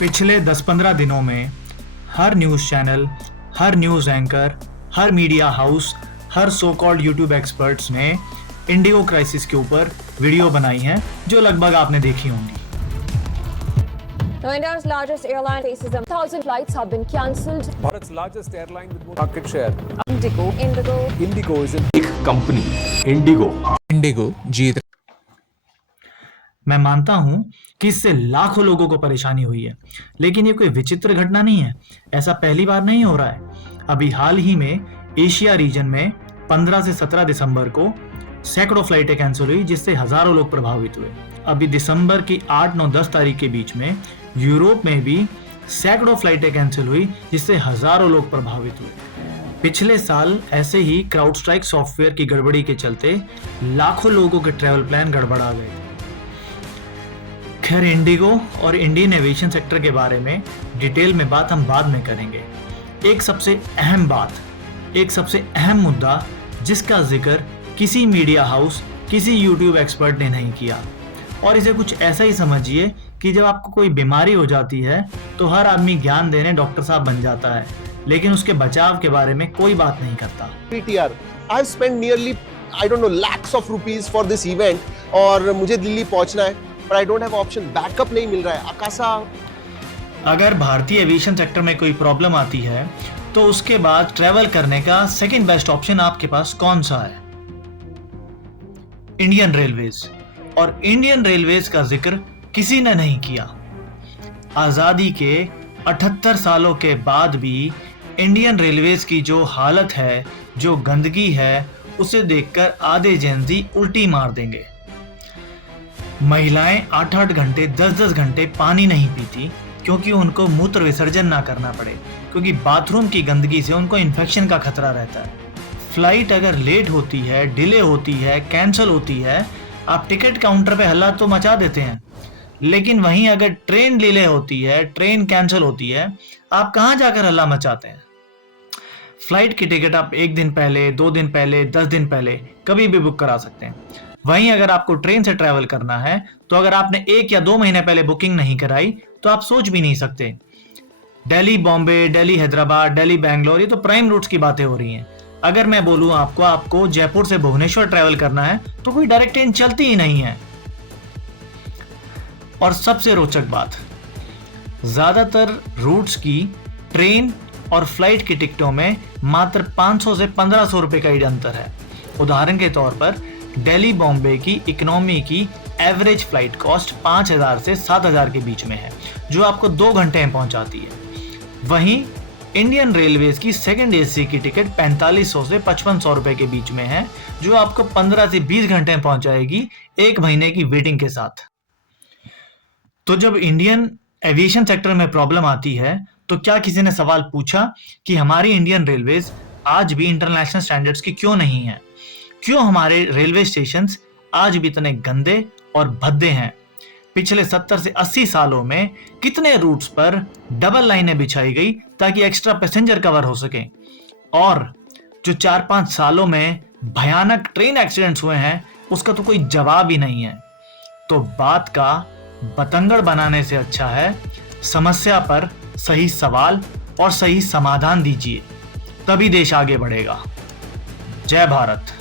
पिछले 10-15 दिनों में हर न्यूज़ चैनल, हर न्यूज़ एंकर, हर मीडिया हाउस, हर सो कॉल्ड यूट्यूब एक्सपर्ट्स ने इंडिगो क्राइसिस के ऊपर वीडियो बनाई हैं जो लगभग आपने देखी होंगी। Now, India's largest airline faces 1,000 flights have been cancelled. Bharat's largest airline with more market share. Indigo is in एक कंपनी इंडिगो जीत। मैं मानता हूं कि इससे लाखों लोगों को परेशानी हुई है, लेकिन ये कोई विचित्र घटना नहीं है। ऐसा पहली बार नहीं हो रहा है। अभी हाल ही में एशिया रीजन में 15 से 17 दिसंबर को सैकड़ों फ्लाइटें कैंसिल हुई, जिससे हजारों लोग प्रभावित हुए। अभी दिसंबर की 8, 9, 10 तारीख के बीच में यूरोप में भी सैकड़ों फ्लाइटें कैंसिल हुई, जिससे हजारों लोग प्रभावित हुए। पिछले साल ऐसे ही क्राउड स्ट्राइक सॉफ्टवेयर की गड़बड़ी के चलते लाखों लोगों के ट्रैवल प्लान गड़बड़ा गए थे। खैर, इंडिगो और इंडियन एविएशन सेक्टर के बारे में डिटेल में बात हम बाद में करेंगे। एक सबसे अहम मुद्दा जिसका जिक्र किसी मीडिया हाउस, किसी यूट्यूब एक्सपर्ट ने नहीं किया, और इसे कुछ ऐसा ही समझिए कि जब आपको कोई बीमारी हो जाती है तो हर आदमी ज्ञान देने डॉक्टर साहब बन जाता है, लेकिन उसके बचाव के बारे में कोई बात नहीं करता। PTR, I've spent nearly, I don't know, lakhs of rupees for this event, और मुझे दिल्ली पहुंचना है, पर I don't have option, backup नहीं मिल रहा है। आकाशा, अगर भारतीय एविएशन सेक्टर में कोई प्रॉब्लम आती है तो उसके बाद ट्रैवल करने का सेकंड बेस्ट ऑप्शन आपके पास कौन सा है? Indian railways. और इंडियन रेलवेज का जिक्र किसी ने नहीं किया। आजादी के 78 सालों के बाद भी इंडियन रेलवेज की जो हालत है, जो गंदगी है, उसे देखकर आधे जेनजी उल्टी मार देंगे। महिलाएं 8-8 घंटे, 10-10 घंटे पानी नहीं पीती क्योंकि उनको मूत्र विसर्जन ना करना पड़े, क्योंकि बाथरूम की गंदगी से उनको इन्फेक्शन का खतरा रहता है। फ्लाइट अगर लेट होती है, डिले होती है, कैंसिल होती है, आप टिकट काउंटर पे हल्ला तो मचा देते हैं, लेकिन वहीं अगर ट्रेन डिले होती है, ट्रेन कैंसिल होती है, आप कहाँ जाकर हल्ला मचाते हैं? फ्लाइट की टिकट आप 1 दिन पहले, 2 दिन पहले, 10 दिन पहले कभी भी बुक करा सकते हैं। वहीं अगर आपको ट्रेन से ट्रैवल करना है तो अगर आपने 1 या 2 महीने पहले बुकिंग नहीं कराई तो आप सोच भी नहीं सकते। दिल्ली बॉम्बे, दिल्ली हैदराबाद, दिल्ली बैंगलोर, ये तो प्राइम रूट्स की बातें हो रही हैं। अगर मैं बोलूं आपको जयपुर से भुवनेश्वर ट्रैवल करना है तो कोई डायरेक्ट ट्रेन चलती ही नहीं है। और सबसे रोचक बात, ज्यादातर रूट्स की ट्रेन और फ्लाइट की टिकटों में मात्र 500 से 1500 रुपए का ही अंतर है। उदाहरण के तौर पर दिल्ली बॉम्बे की इकोनॉमी की एवरेज फ्लाइट कॉस्ट 5000 से 7000 के बीच में है, जो आपको 2 घंटे में पहुंचाती है। वहीं इंडियन रेलवेज की सेकंड एसी की टिकट 4500 से 5500 रुपए के बीच में है, जो आपको 15 से 20 घंटे में पहुंचाएगी 1 महीने की वेटिंग के साथ। तो जब इंडियन एविएशन सेक्टर में प्रॉब्लम आती है तो क्या किसी ने सवाल पूछा कि हमारी इंडियन रेलवेज आज भी इंटरनेशनल स्टैंडर्ड्स की क्यों नहीं है? क्यों हमारे रेलवे स्टेशंस आज भी इतने गंदे और भद्दे हैं? पिछले 70 से 80 सालों में कितने रूट्स पर डबल लाइनें बिछाई गई ताकि एक्स्ट्रा पैसेंजर कवर हो सके, और जो 4-5 सालों में भयानक ट्रेन एक्सीडेंट्स हुए हैं उसका तो कोई जवाब ही नहीं है। तो बात का बतंगड़ बनाने से अच्छा है समस्या पर सही सवाल और सही समाधान दीजिए, तभी देश आगे बढ़ेगा। जय भारत।